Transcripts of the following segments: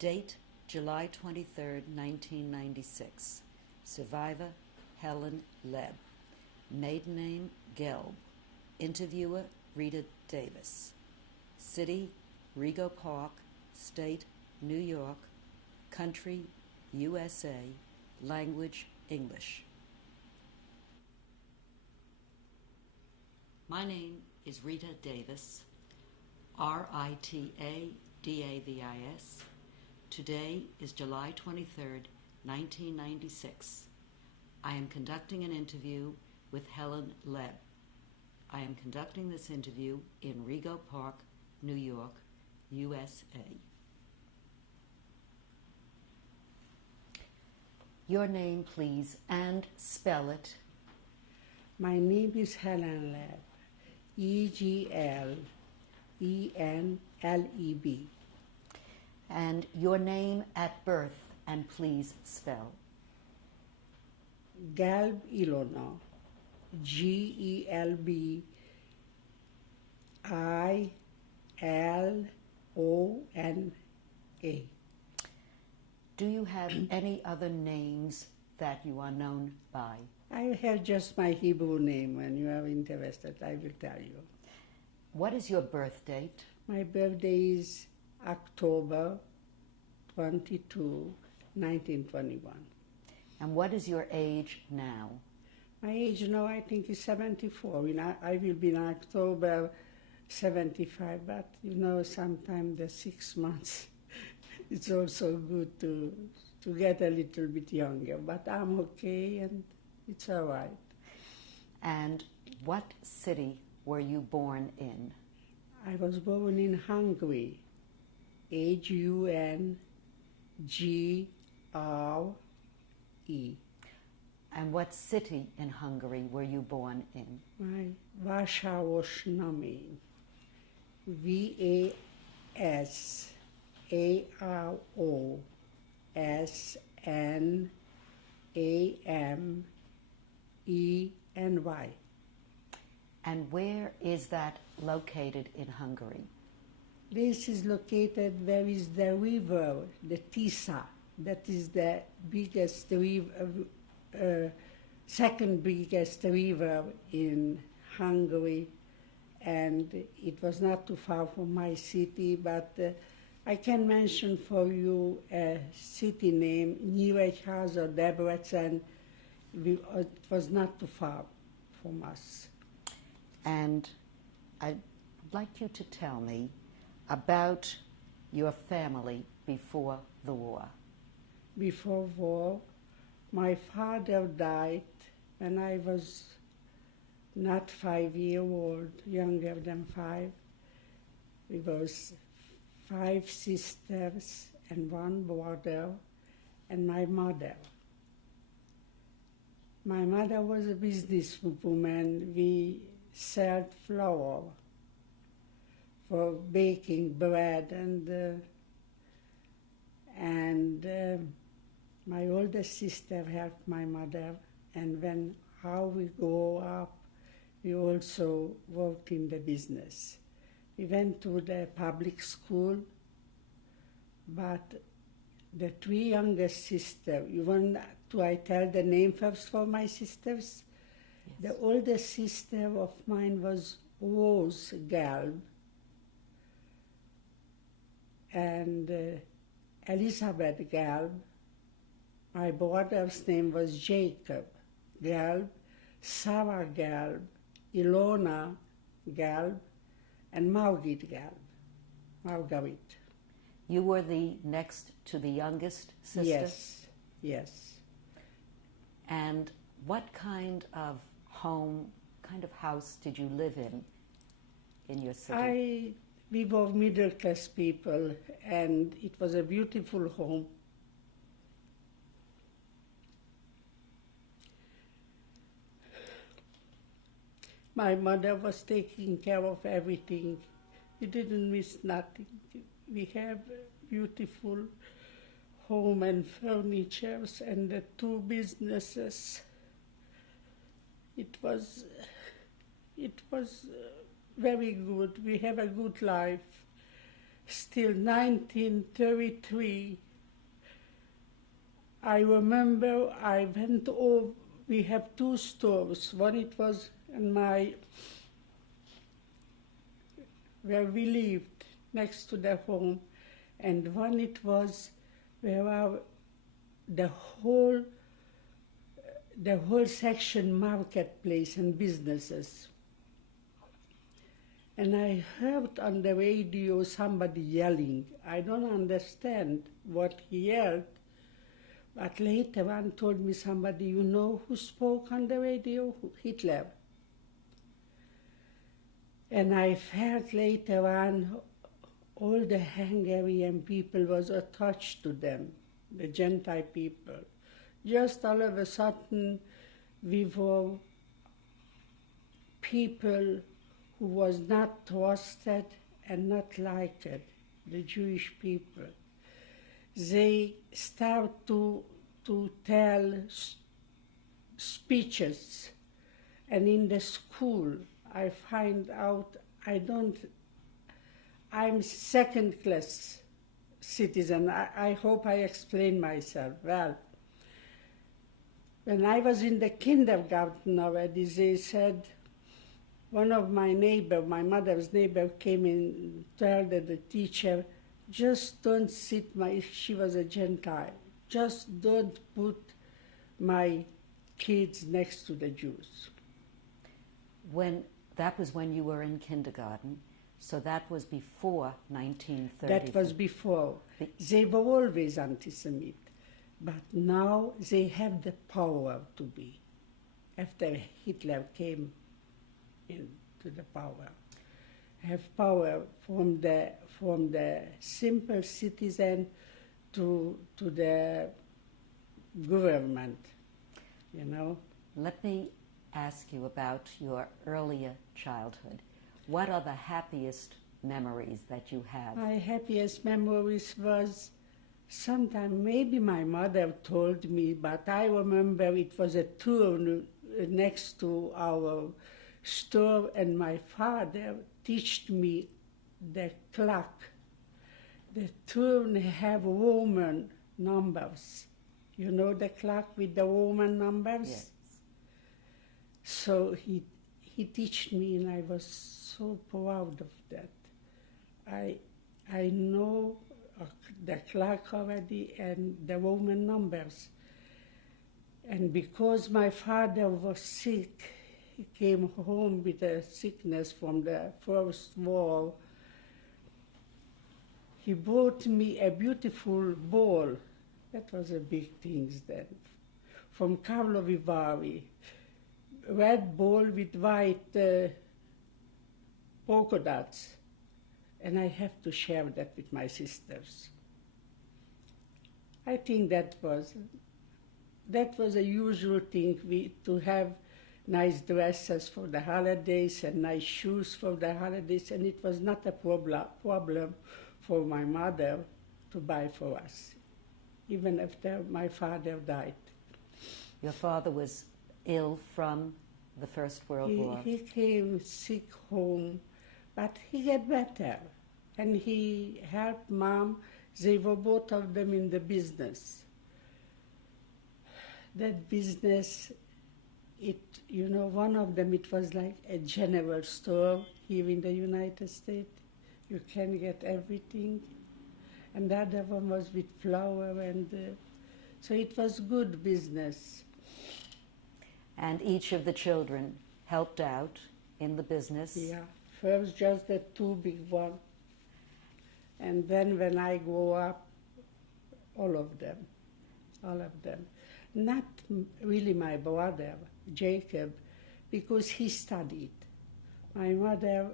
Date, July 23, 1996. Survivor, Helen Leb. Maiden name, Gelb. Interviewer, Rita Davis. City, Rego Park. State, New York. Country, USA. Language, English. My name is Rita Davis, R-I-T-A-D-A-V-I-S. Today is July 23rd, 1996. I am conducting an interview with Helen Leb. I am conducting this interview in Rego Park, New York, USA. Your name, please, and spell it. My name is Helen Leb, E-G-L-E-N-L-E-B. And your name at birth, and please spell. Gelb, Ilona, G-E-L-B-I-L-O-N-A. Do you have any other names that you are known by? I have just my Hebrew name. When you are interested, I will tell you. What is your birth date? My birthday is October 22, 1921. And what is your age now? My age now, I think, is 74. I will be in October 75, but sometimes the 6 months, it's also good to get a little bit younger. But I'm okay, and it's all right. And what city were you born in? I was born in Hungary, H-U-N-G-R-E. And what city in Hungary were you born in? My Vásáros Namény, V-A-S-A-R-O-S-N-A-M-E-N-Y. And where is that located in Hungary? This is located where is the river, the Tisza. That is the biggest river, second biggest river in Hungary, and it was not too far from my city, but I can mention for you a city name, Nyíregyháza or Debrecen. It was not too far from us. And I'd like you to tell me about your family before the war. Before war, my father died when I was not 5 years old, younger than 5. We was 5 sisters and 1 brother, and my mother. My mother was a businesswoman. We sold flour for baking bread, and my older sister helped my mother, and when how we grew up, we also worked in the business. We went to the public school, but the 3 youngest sisters, you want to I tell the name first for my sisters? Yes. The oldest sister of mine was Rose Gelb, and Elizabeth Gelb. My brother's name was Jacob Gelb, Sarah Gelb, Ilona Gelb, and Margit Gelb. Margaret. You were the next to the youngest sister? Yes, yes. And what kind of home, kind of house did you live in your city? We were middle-class people, and it was a beautiful home. My mother was taking care of everything. We didn't miss nothing. We have a beautiful home and furnitures and the 2 businesses. It was very good. We have a good life. still 1933, I remember I went over, we have two stores. One it was in where we lived, next to the home, and one it was where the whole section marketplace and businesses. And I heard on the radio somebody yelling. I don't understand what he yelled, but later on told me somebody, you know who spoke on the radio? Hitler. And I felt later on all the Hungarian people was attached to them, the Gentile people. Just all of a sudden, we were people who was not trusted and not liked, the Jewish people. They start to tell speeches, and in the school I find out I'm second-class citizen. I hope I explain myself well. When I was in the kindergarten already, they said, one of my mother's neighbor came in, told the teacher, just don't sit she was a Gentile, just don't put my kids next to the Jews. That was when you were in kindergarten, so that was before 1930. That was before. They were always anti-Semite, but now they have the power to be, after Hitler came into the power. Have power from the simple citizen to the government, you know. Let me ask you about your earlier childhood. What are the happiest memories that you have? My happiest memories was sometime, maybe my mother told me, but I remember it was a turn next to our store, and my father taught me the clock. The turn have Roman numbers. You know the clock with the Roman numbers? Yes. So he taught me, and I was so proud of that. I know the clock already and the Roman numbers. And because my father was sick, he came home with a sickness from the First War. He brought me a beautiful ball. That was a big thing then. From Karlovy Vary. Red ball with white polka dots. And I have to share that with my sisters. I think that was a usual thing to have nice dresses for the holidays and nice shoes for the holidays, and it was not a problem for my mother to buy for us, even after my father died. Your father was ill from the First World War. He came sick home, but he got better, and he helped Mom. They were both of them in the business. That business, one of them, it was like a general store here in the United States. You can get everything. And the other one was with flour, and so it was good business. And each of the children helped out in the business? Yeah, first just the two big ones. And then when I grew up, all of them. Not really my brother, Jacob, because he studied. My mother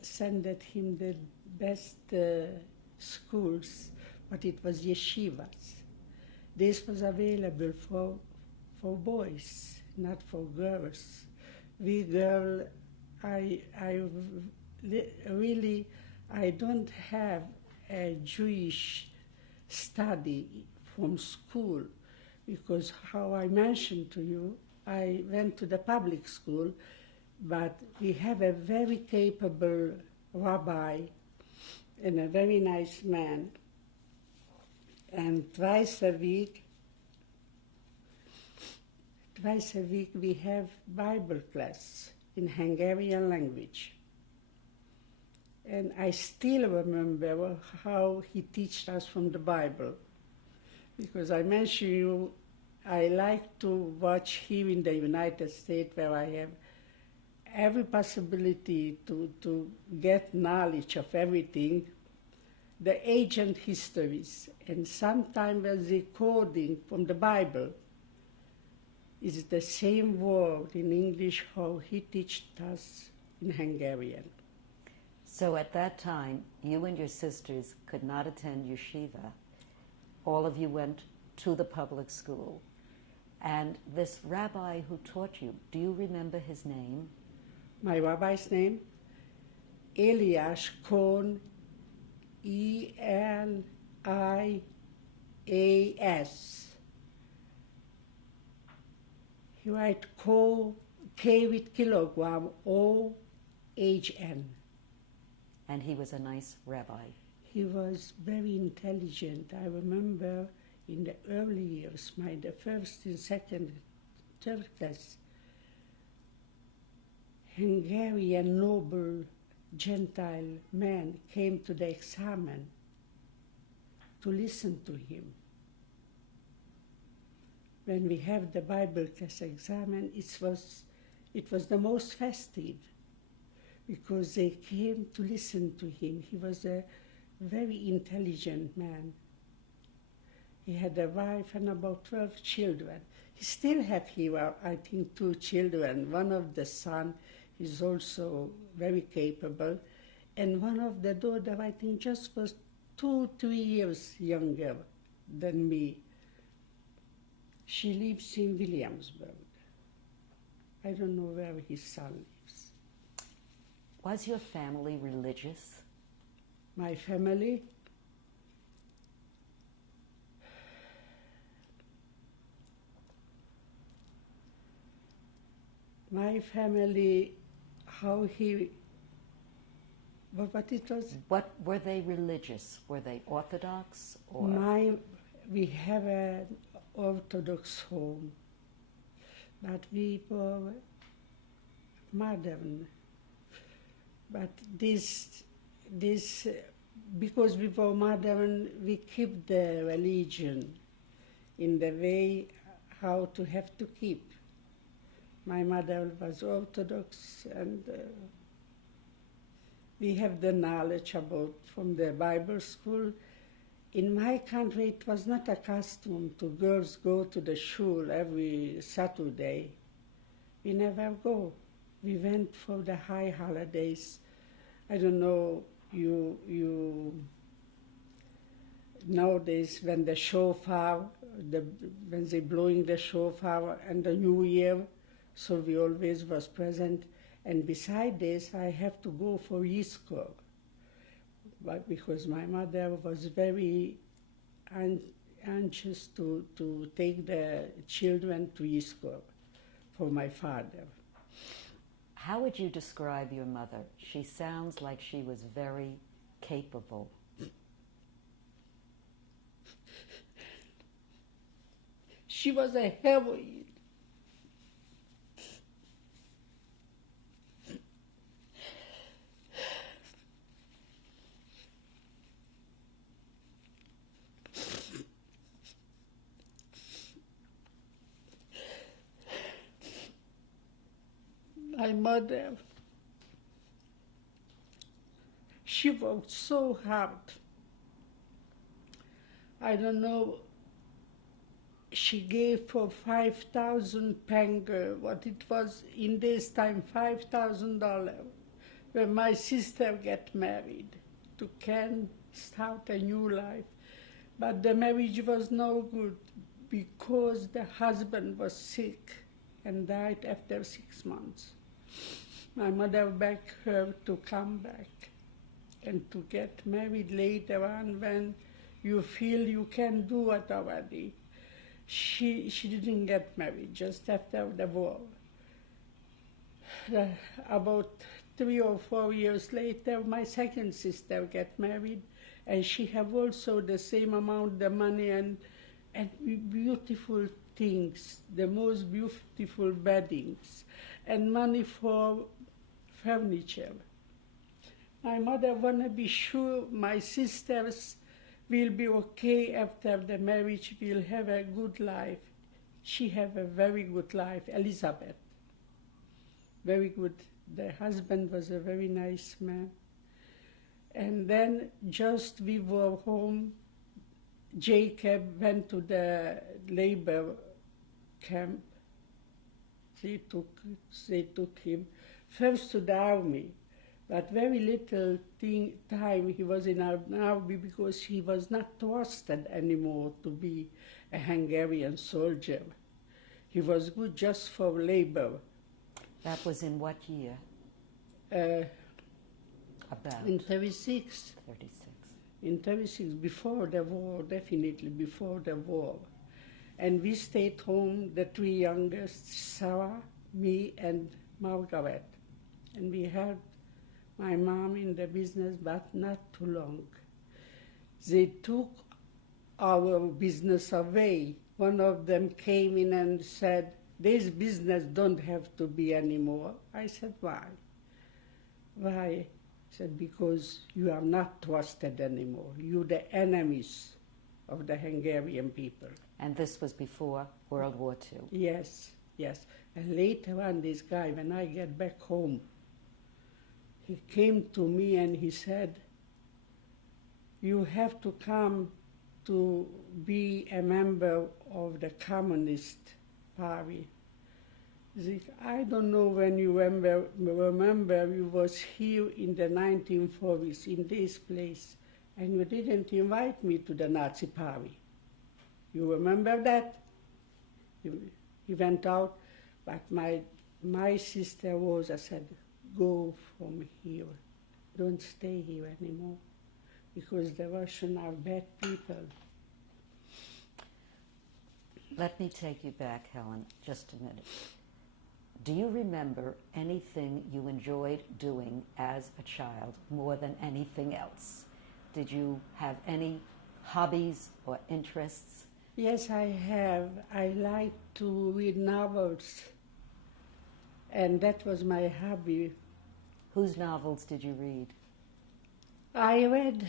sent him the best schools, but it was yeshivas. This was available for boys, not for girls. We girls, I don't have a Jewish study from school, because how I mentioned to you, I went to the public school, but we have a very capable rabbi and a very nice man. And twice a week we have Bible class in Hungarian language. And I still remember how he taught us from the Bible. Because I mentioned you, I like to watch here in the United States where I have every possibility to get knowledge of everything, the ancient histories, and sometimes the quoting from the Bible is the same word in English how he taught us in Hungarian. So at that time, you and your sisters could not attend yeshiva. All of you went to the public school. And this rabbi who taught you, do you remember his name? My rabbi's name? Elias Cohn, E-L-I-A-S. He write K with kilogram, O-H-N. And he was a nice rabbi. He was very intelligent. I remember in the early years, the first and second, third class, Hungarian noble Gentile man came to the examen to listen to him. When we have the Bible class examen, it was the most festive because they came to listen to him. He was a very intelligent man. He had a wife and about 12 children. He still have here, I think, 2 children. One of the son is also very capable, and one of the daughter, I think, just was 2-3 years younger than me. She lives in Williamsburg. I don't know where his son lives. Was your family religious? My family? My family, how he, what it was? What were they religious? Were they Orthodox or? We have an Orthodox home, but we were modern. But this because we were modern, we keep the religion in the way how to have to keep. My mother was Orthodox, and we have the knowledge about from the Bible school. In my country, it was not a custom to girls go to the shul every Saturday. We never go. We went for the high holidays. I don't know, you nowadays when the shofar, when they blowing the shofar and the New Year, so we always was present. And beside this, I have to go for Yizkor, but because my mother was very anxious to take the children to Yizkor for my father. How would you describe your mother? She sounds like she was very capable. She was a heroine. My mother, she worked so hard. I don't know, she gave for 5,000 penger, what it was in this time, $5,000, when my sister got married to can start a new life. But the marriage was no good because the husband was sick and died after 6 months. My mother begged her to come back and to get married later on when you feel you can do it already. She didn't get married just after the war. About 3 or 4 years later, my second sister got married, and she have also the same amount of money and beautiful things, the most beautiful beddings, and money for furniture. My mother wanna be sure my sisters will be okay after the marriage, will have a good life. She have a very good life, Elizabeth. Very good. The husband was a very nice man. And then just we were home, Jacob went to the labor camp. They took him first to the army, but very little time he was in our army because he was not trusted anymore to be a Hungarian soldier. He was good just for labor. That was in what year? About? In 36. 36. In 36, before the war, definitely before the war. And we stayed home, the three youngest, Sarah, me, and Margaret. And we helped my mom in the business, but not too long. They took our business away. One of them came in and said, this business don't have to be anymore. I said, why? Why? He said, because you are not trusted anymore. You're the enemies of the Hungarian people. And this was before World War II? Yes, yes. And later on, this guy, when I get back home, he came to me and he said, you have to come to be a member of the Communist Party. I don't know when you remember you was here in the 1940s in this place, and you didn't invite me to the Nazi Party. You remember that? He went out, but my sister was, I said, go from here. Don't stay here anymore, because the Russians are bad people. Let me take you back, Helen, just a minute. Do you remember anything you enjoyed doing as a child more than anything else? Did you have any hobbies or interests? Yes, I have. I like to read novels, and that was my hobby. Whose novels did you read? I read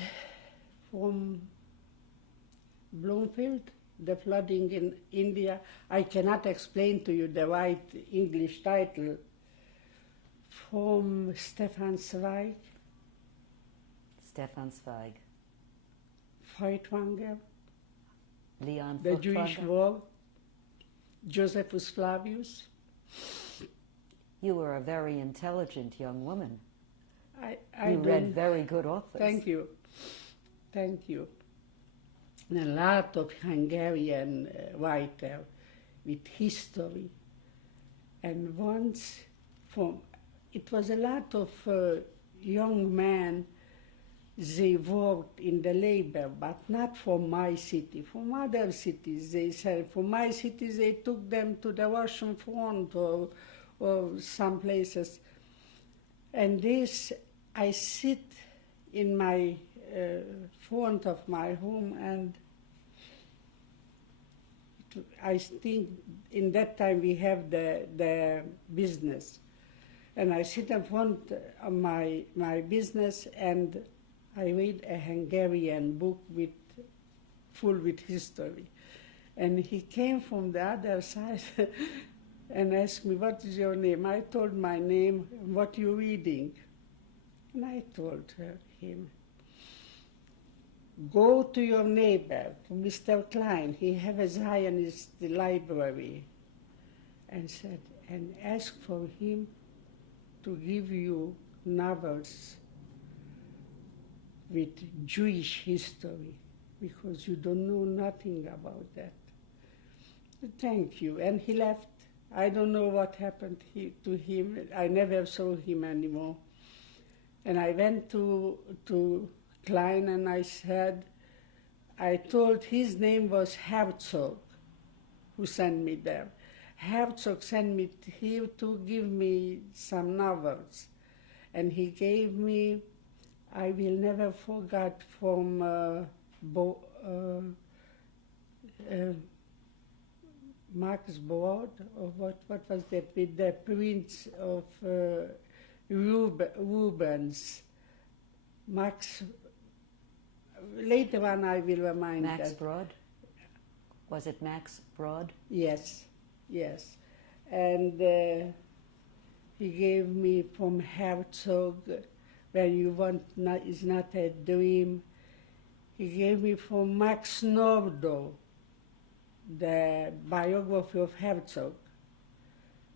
from Bloomfield, The Flooding in India. I cannot explain to you the right English title. From Stefan Zweig. Stefan Zweig. Feuchtwanger. Leon The Feuchtwanger. Jewish War. Josephus Flavius. You were a very intelligent young woman. I read very good authors. Thank you. Thank you. And a lot of Hungarian writer with history. And once, it was a lot of young men, they worked in the labor, but not from my city, from other cities. They said, from my city, they took them to the Russian front or some places. And this, I sit in my front of my home, and I think in that time we have the business. And I sit in front of my business, and I read a Hungarian book full with history. And he came from the other side and asked me, what is your name? I told my name, what you reading? And I told him, go to your neighbor, to Mr. Klein. He have a Zionist library. And said, and ask for him to give you novels with Jewish history, because you don't know nothing about that. Thank you. And he left. I don't know what happened to him. I never saw him anymore. And I went to Klein, and I told his name was Herzog, who sent me there. Herzog sent me here to give me some novels. And he gave me, I will never forget, from Max Brod, or what was that, with the Prince of Rubens. Max, later on I will remind Max that. Brod? Was it Max Brod? Yes, yes. And he gave me from Herzog, When You Want Is Not a Dream. He gave me from Max Nordau, the biography of Herzog.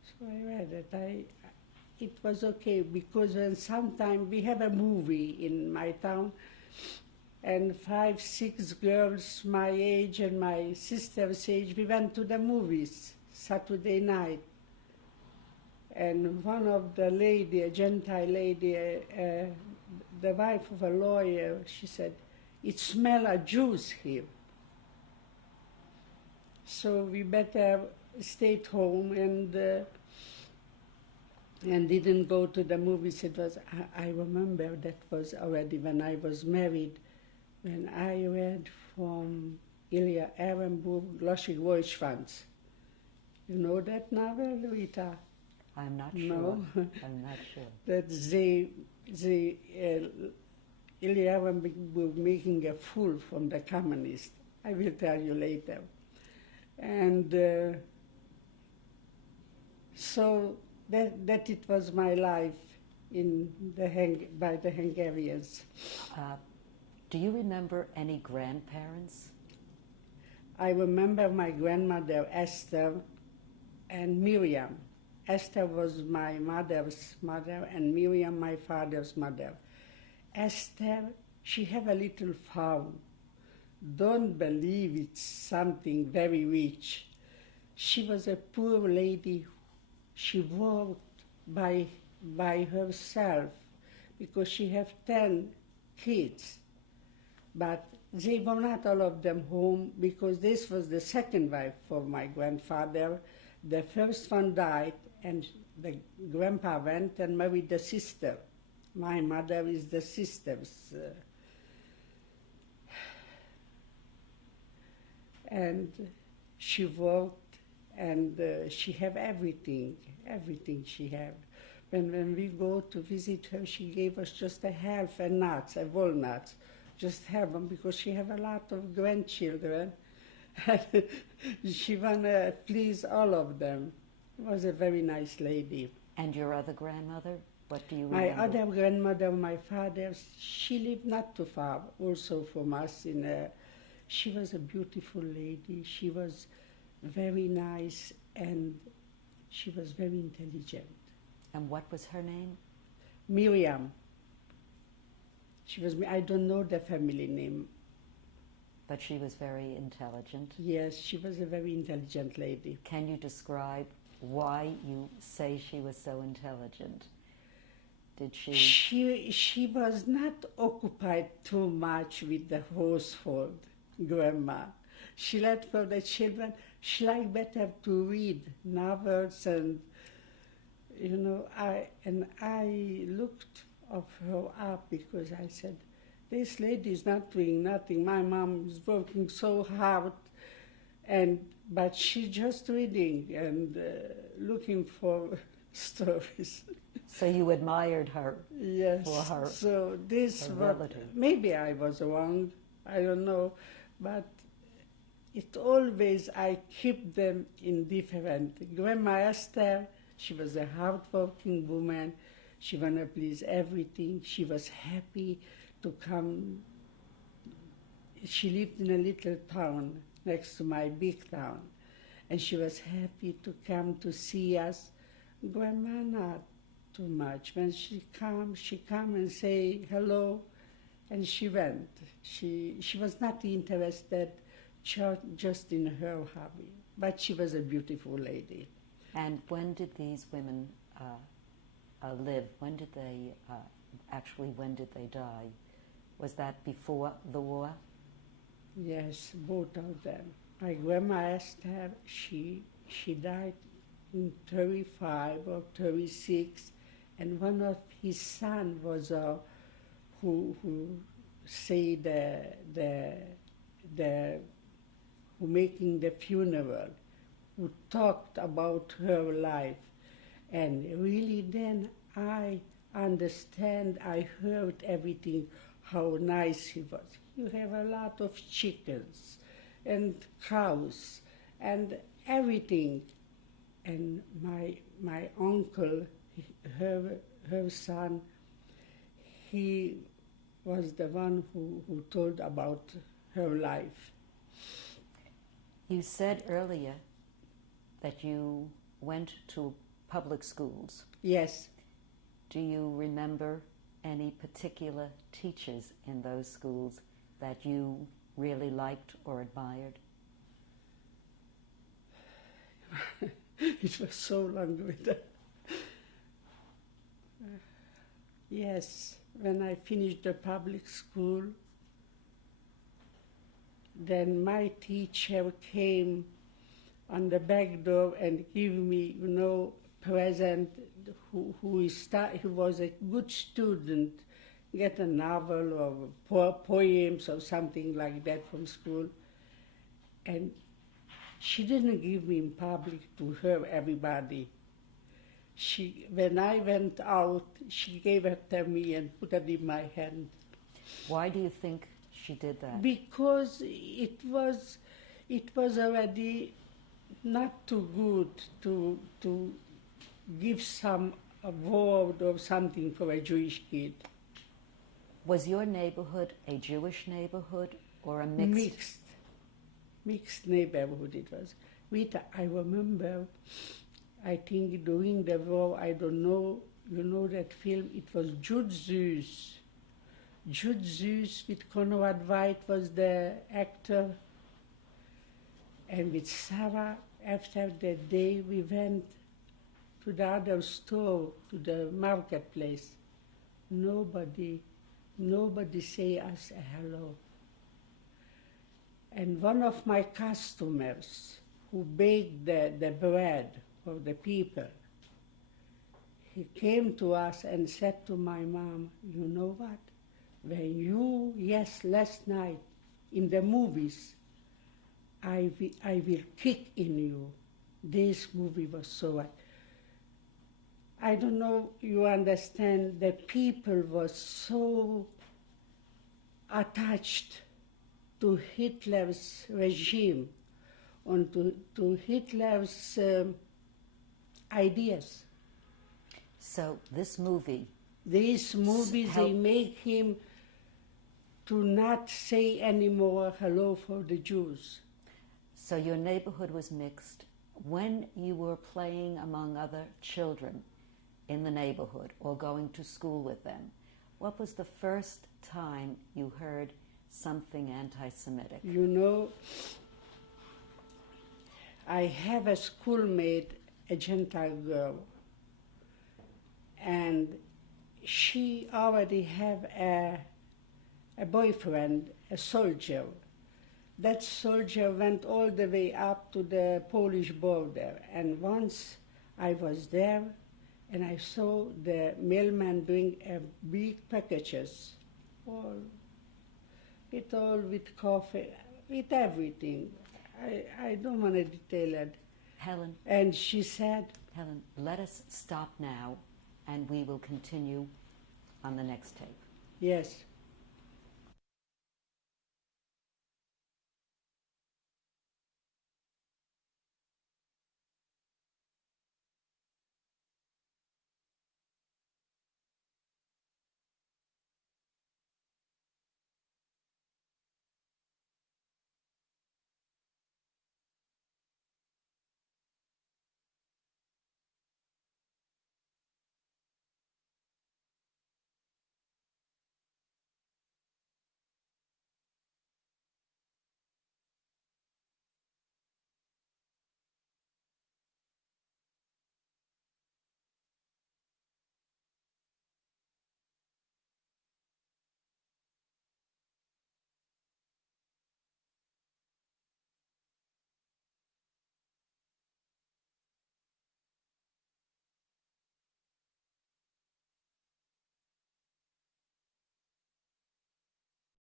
So I read it. It was okay, because when sometime we have a movie in my town, and 5, 6 girls my age and my sister's age, we went to the movies Saturday night. And one of the lady, a Gentile lady, the wife of a lawyer, she said, "It smells of Jews here." So we better stayed home and didn't go to the movies. It was, I remember that was already when I was married, when I read from Ilya Ehrenburg, Loschig Wohlschwanz. You know that novel, Rita? I'm not sure. No. I'm not sure. That Ilya Ehrenburg making a fool from the communist. I will tell you later. And so that it was my life by the Hungarians. Do you remember any grandparents? I remember my grandmother Esther and Miriam. Esther was my mother's mother and Miriam my father's mother. Esther, she have a little farm. Don't believe it's something very rich. She was a poor lady. She worked by herself because she have 10 kids. But they were not all of them home because this was the second wife for my grandfather. The first one died and the grandpa went and married the sister. My mother is the sister's. And she worked and she have everything she have. When we go to visit her, she gave us just a half a nuts, a walnuts, just have them because she have a lot of grandchildren. She wanna please all of them. Was a very nice lady. And your other grandmother? What do you My remember? other grandmother, my father's, she lived not too far, also from us. She was a beautiful lady. She was very nice and she was very intelligent. And what was her name? Miriam. She was. I don't know the family name. But she was very intelligent. Yes, she was a very intelligent lady. Can you describe why you say she was so intelligent? Did she? She was not occupied too much with the household, Grandma. She let for the children. She liked better to read novels and, I looked of her up because I said, this lady is not doing nothing. My mom is working so hard, but she's just reading and looking for stories. So you admired her? Yes. For her. So this her was, relative. maybe I was wrong. I don't know, but it always I keep them indifferent. Grandma Esther, she was a hard-working woman. She wanted to please everything. She was happy to come. She lived in a little town next to my big town, and she was happy to come to see us. Grandma, not too much. When she come and say hello, and she went. She was not interested just in her hobby, but she was a beautiful lady. And when did these women live? When did they when did they die? Was that before the war? Yes, both of them. My grandma Esther, she died in 35 or 36, and one of his son was who say the who making the funeral, who talked about her life, and really then I understand. I heard everything, how nice he was. You have a lot of chickens and cows and everything. And my uncle, her son, he was the one who told about her life. You said earlier that you went to public schools. Yes. Do you remember any particular teachers in those schools that you really liked or admired? It was so long ago. Yes, when I finished the public school, then my teacher came on the back door and gave me, present. Who was a good student, get a novel or poems or something like that from school, and she didn't give me in public to her everybody. When I went out, she gave it to me and put it in my hand. Why do you think she did that? Because it was already not too good to give some award or something for a Jewish kid. Was your neighborhood a Jewish neighborhood or a mixed? Mixed neighborhood it was. Rita, I remember, I think during the war, I don't know, you know that film, it was Jude Zeus. Jude Zeus with Conrad White was the actor. And with Sarah, after that day, we went to the other store, to the marketplace. Nobody say us a hello. And one of my customers who baked the bread for the people, he came to us and said to my mom, you know what? Last night in the movies, I will kick in you. This movie was so right. I don't know, you understand, the people was so attached to Hitler's regime and to Hitler's ideas. So these movies, they make him to not say anymore hello for the Jews. So your neighborhood was mixed. When you were playing among other children in the neighborhood or going to school with them, what was the first time you heard something anti-Semitic? You know, I have a schoolmate, a Gentile girl, and she already have a boyfriend, a soldier. That soldier went all the way up to the Polish border, and once I was there, and I saw the mailman bring big packages, all with coffee, with everything. I don't want to detail it. Helen. And she said, Helen, let us stop now, and we will continue on the next tape. Yes.